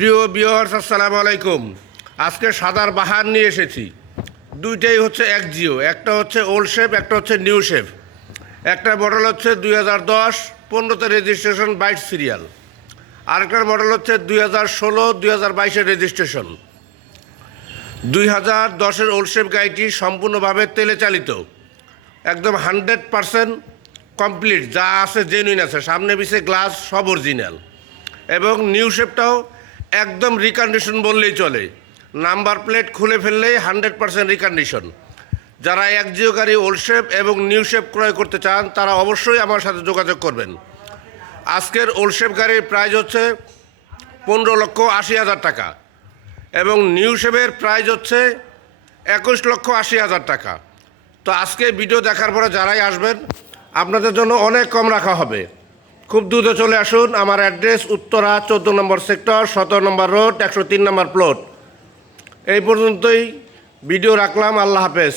প্রিয় ভিউয়ার্স, আসসালামু আলাইকুম। আজকে সাদার বাহার নিয়ে এসেছি। দুইটাই হচ্ছে এক জিও, একটা হচ্ছে ওল্ড শেপ, একটা হচ্ছে নিউ শেপ। একটা মডেল হচ্ছে 2010 15তে রেজিস্ট্রেশন 22 সিরিয়াল, আরেকটার মডেল হচ্ছে 2016 2022-এর রেজিস্ট্রেশন। 2010-এর ওল্ড শেপ গাড়িটি সম্পূর্ণভাবে তেলে চালিত, একদম 100% কমপ্লিট, যা আছে জেনুইন আছে, সামনে পিছে গ্লাস সব অরিজিনাল। এবং নিউ শেপটাও একদম রিকন্ডিশন বললেই চলে, নাম্বার প্লেট খুলে ফেললেই 100% রিকন্ডিশন। যারা এক জিও গাড়ি ওল্ড শেপ এবং নিউ শেপ ক্রয় করতে চান তারা অবশ্যই আমার সাথে যোগাযোগ করবেন। আজকের ওল্ড শেপ গাড়ির প্রাইস হচ্ছে 15,80,000 টাকা এবং নিউ শেপের প্রাইস হচ্ছে 21,80,000 টাকা। তো আজকে ভিডিও দেখার পরে যারাই আসবেন আপনাদের জন্য অনেক কম রাখা হবে। খুব দ্রুত চলে আসুন। আমার অ্যাড্রেস উত্তরা 14 নম্বর সেক্টর, 17 নম্বর রোড, 103 নম্বর প্লট। এই পর্যন্তই ভিডিও রাখলাম। আল্লাহ হাফেজ।